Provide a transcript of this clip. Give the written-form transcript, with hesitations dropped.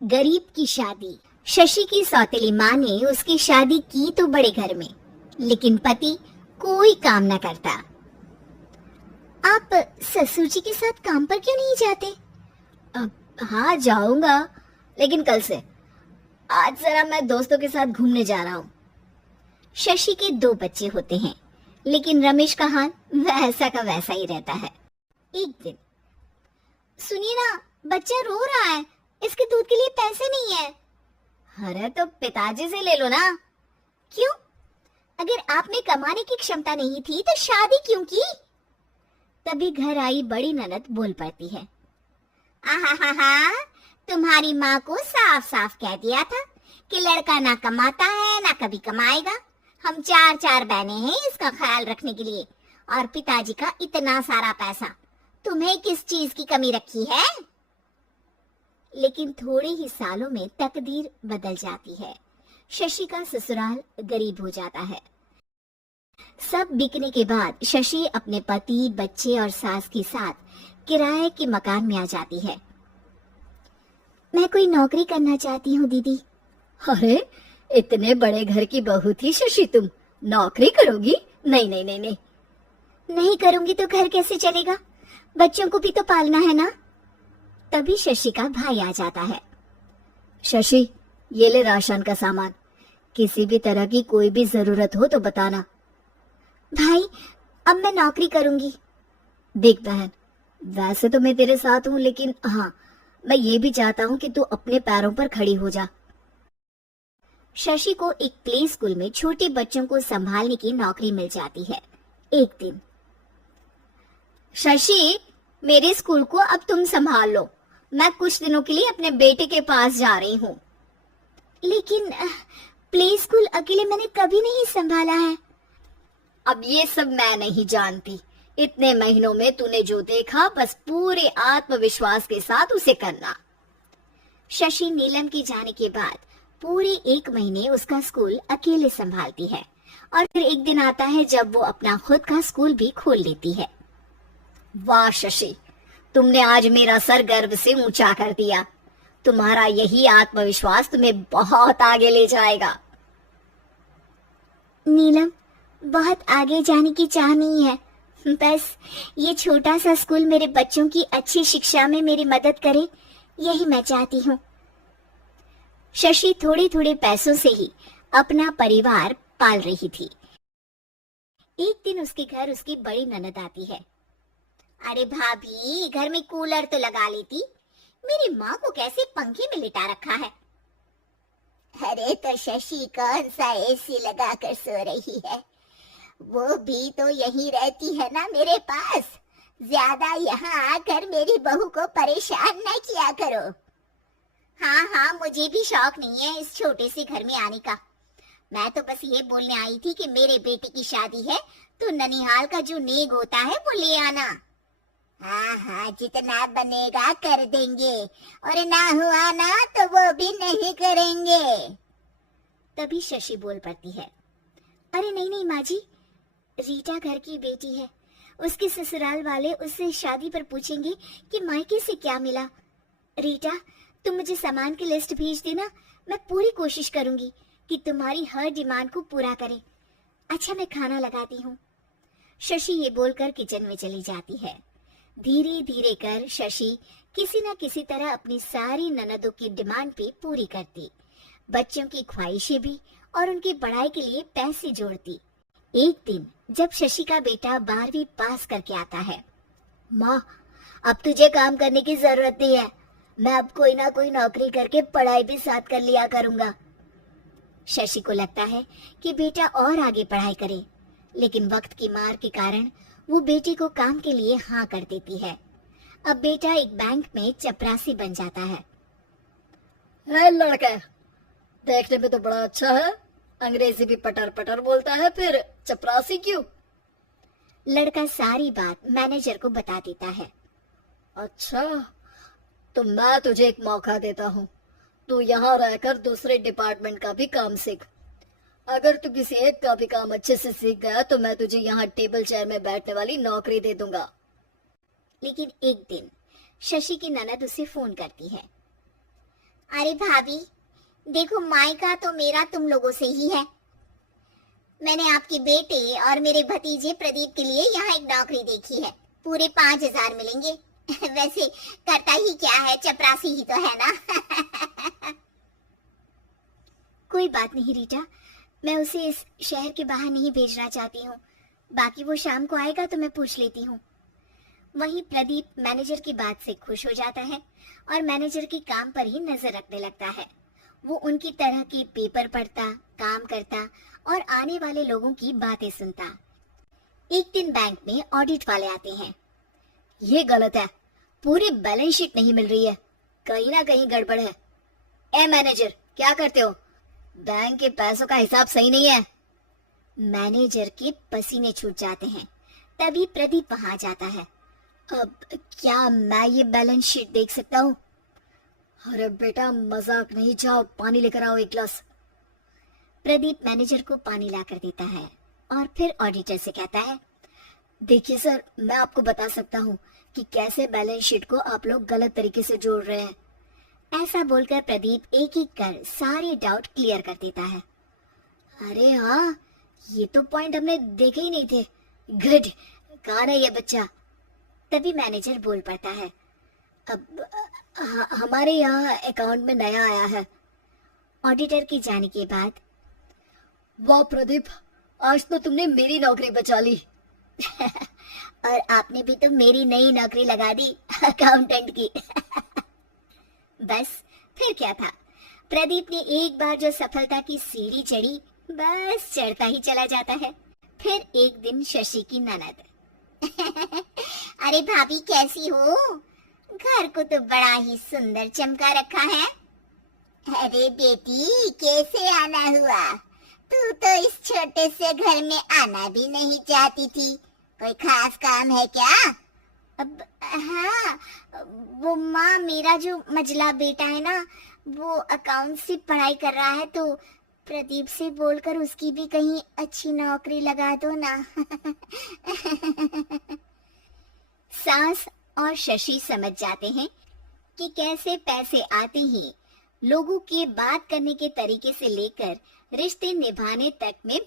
गरीब की शादी। शशि की सौतेली माँ ने उसकी शादी की तो बड़े घर में, लेकिन पति कोई काम न करता। आप ससुर जी के साथ काम पर क्यों नहीं जाते? हाँ जाऊंगा, लेकिन कल से। आज जरा मैं दोस्तों के साथ घूमने जा रहा हूँ। शशि के 2 बच्चे होते हैं, लेकिन रमेश का हाल वैसा का वैसा ही रहता है। एक दिन, सुनिए ना, बच्चा रो रहा है, इसके दूध के लिए पैसे नहीं है। अरे तो पिताजी से ले लो ना। क्यों? अगर आप में कमाने की क्षमता नहीं थी तो शादी क्यों की? तभी घर आई बड़ी ननद बोल पड़ती है, आहा, तुम्हारी माँ को साफ साफ कह दिया था कि लड़का ना कमाता है ना कभी कमाएगा। हम 4 बहनें हैं इसका ख्याल रखने के लिए, और पिताजी का इतना सारा पैसा, तुम्हें किस चीज की कमी रखी है? लेकिन थोड़े ही सालों में तकदीर बदल जाती है। शशि का ससुराल गरीब हो जाता है। सब बिकने के बाद शशि अपने पति, बच्चे और सास के साथ किराए के मकान में आ जाती है। मैं कोई नौकरी करना चाहती हूँ दीदी। अरे इतने बड़े घर की बहू थी शशि, तुम नौकरी करोगी? नहीं नहीं नहीं नहीं। नहीं करूंगी तो घर कैसे चलेगा? बच्चों को भी तो पालना है ना। तभी शशि का भाई आ जाता है। शशि, ये ले राशन का सामान, किसी भी तरह की कोई भी जरूरत हो तो बताना। भाई, अब मैं नौकरी करूंगी। देख बहन, वैसे तो मैं तेरे साथ हूँ, लेकिन हाँ, मैं ये भी चाहता हूँ कि तू अपने पैरों पर खड़ी हो जा। शशि को एक प्ले स्कूल में छोटे बच्चों को संभालने की नौकरी मिल जाती है। एक दिन, शशि, मेरे स्कूल को अब तुम संभाल लो, मैं कुछ दिनों के लिए अपने बेटे के पास जा रही हूँ। लेकिन प्ले स्कूल अकेले मैंने कभी नहीं संभाला है। अब ये सब मैं नहीं जानती, इतने महीनों में तूने जो देखा बस पूरे आत्मविश्वास के साथ उसे करना। शशि नीलम के जाने के बाद पूरे 1 महीने उसका स्कूल अकेले संभालती है, और फिर एक दिन आता है जब वो अपना खुद का स्कूल भी खोल लेती है। वाह शशि, तुमने आज मेरा सर गर्व से ऊंचा कर दिया। तुम्हारा यही आत्मविश्वास तुम्हें बहुत आगे ले जाएगा। नीलम, बहुत आगे जाने की चाह नहीं है, बस ये छोटा सा स्कूल मेरे बच्चों की अच्छी शिक्षा में मेरी मदद करे, यही मैं चाहती हूँ। शशि थोड़े थोड़े पैसों से ही अपना परिवार पाल रही थी। एक दिन उसके घर उसकी बड़ी ननद आती है। अरे भाभी, घर में कूलर तो लगा लेती, मेरी माँ को कैसे पंखे में लिटा रखा है? अरे तो शशि कौन सा एसी लगा कर सो रही है, वो भी तो यहीं रहती है ना मेरे पास। ज्यादा यहाँ आकर मेरी बहू को परेशान न किया करो। हाँ, मुझे भी शौक नहीं है इस छोटे से घर में आने का। मैं तो बस ये बोलने आई थी कि मेरे बेटे की शादी है तो ननिहाल का जो नेग होता है वो ले आना। हाँ, जितना बनेगा कर देंगे, और ना हुआ ना तो वो भी नहीं करेंगे। तभी शशि बोल पड़ती है, अरे नहीं माँ जी, रीटा घर की बेटी है, उसके ससुराल वाले उससे शादी पर पूछेंगे कि मायके से क्या मिला। रीटा, तुम मुझे सामान की लिस्ट भेज देना, मैं पूरी कोशिश करूंगी कि तुम्हारी हर डिमांड को पूरा करें। अच्छा, मैं खाना लगाती हूँ। शशि ये बोलकर किचन में चली जाती है। धीरे धीरे कर शशि किसी न किसी तरह अपनी सारी ननदों की डिमांड पे पूरी करती, बच्चों की ख्वाहिशें भी, और उनकी पढ़ाई के लिए पैसे जोड़ती। एक दिन जब शशि का बेटा 12वीं पास करके आता है, माँ, अब तुझे काम करने की जरूरत नहीं है, मैं अब कोई ना कोई नौकरी करके पढ़ाई भी साथ कर लिया करूंगा। शशि को लगता है कि बेटा और आगे पढ़ाई करे, लेकिन वक्त की मार के कारण वो बेटी को काम के लिए हाँ कर देती है। अब बेटा एक बैंक में चपरासी बन जाता है। लड़का देखने में तो बड़ा अच्छा है, अंग्रेजी भी पटर पटर बोलता है, फिर चपरासी क्यों? लड़का सारी बात मैनेजर को बता देता है। अच्छा, तो मैं तुझे एक मौका देता हूँ, तू यहाँ रहकर दूसरे डिपार्टमेंट का भी काम सीख। अगर तू किसी एक का भी काम अच्छे से सीख गया तो मैं तुझे यहाँ टेबल चेयर में बैठने वाली नौकरी दे दूंगा। लेकिन एक दिन शशि की ननद उसे फोन करती है। अरे भाभी, देखो मायका तो मेरा तुम लोगों से ही है। मैंने आपके बेटे और मेरे भतीजे प्रदीप के लिए यहाँ एक नौकरी देखी है, पूरे 5,000 मिलेंगे। वैसे करता ही क्या है, चपरासी ही तो है ना। कोई बात नहीं रीटा, मैं उसे इस शहर के बाहर नहीं भेजना चाहती हूँ। बाकी वो शाम को आएगा तो मैं पूछ लेती हूँ। वहीं प्रदीप मैनेजर की बात से खुश हो जाता है और मैनेजर के काम पर ही नजर रखने लगता है। वो उनकी तरह के पेपर पढ़ता, काम करता और आने वाले लोगों की बातें सुनता। एक दिन बैंक में ऑडिट वाले आते हैं। ये गलत है, पूरी बैलेंस शीट नहीं मिल रही है, कहीं ना कहीं गड़बड़ है। ए मैनेजर, क्या करते हो? बैंक के पैसों का हिसाब सही नहीं है। मैनेजर के पसीने छूट जाते हैं। तभी प्रदीप वहां जाता है। अब क्या मैं ये बैलेंस शीट देख सकता हूँ? अरे बेटा मजाक नहीं, जाओ पानी लेकर आओ एक गिलास। प्रदीप मैनेजर को पानी लाकर देता है और फिर ऑडिटर से कहता है, देखिए सर, मैं आपको बता सकता हूँ कि कैसे बैलेंस शीट को आप लोग गलत तरीके से जोड़ रहे हैं। ऐसा बोलकर प्रदीप एक एक कर सारे डाउट क्लियर कर देता है। अरे हाँ, ये तो पॉइंट हमने देखे ही नहीं थे। गुड, कहाँ है ये बच्चा? तभी मैनेजर बोल पड़ता है, अब हमारे यहाँ अकाउंट में नया आया है। ऑडिटर के जाने के बाद, वाह प्रदीप, आज तो तुमने मेरी नौकरी बचा ली। और आपने भी तो मेरी नई नौकरी लगा दी, अकाउंटेंट की। बस फिर क्या था, प्रदीप ने एक बार जो सफलता की सीढ़ी चढ़ी, बस चढ़ता ही चला जाता है। फिर एक दिन शशि की ननद, अरे भाभी कैसी हो? घर को तो बड़ा ही सुंदर चमका रखा है। अरे बेटी, कैसे आना हुआ? तू तो इस छोटे से घर में आना भी नहीं चाहती थी, कोई खास काम है क्या? अब हाँ, वो माँ, मेरा जो मझला बेटा है ना, वो अकाउंट से पढ़ाई कर रहा है, तो प्रदीप से बोलकर उसकी भी कहीं अच्छी नौकरी लगा दो ना। सास और शशि समझ जाते हैं कि कैसे पैसे आते ही लोगों के बात करने के तरीके से लेकर रिश्ते निभाने तक में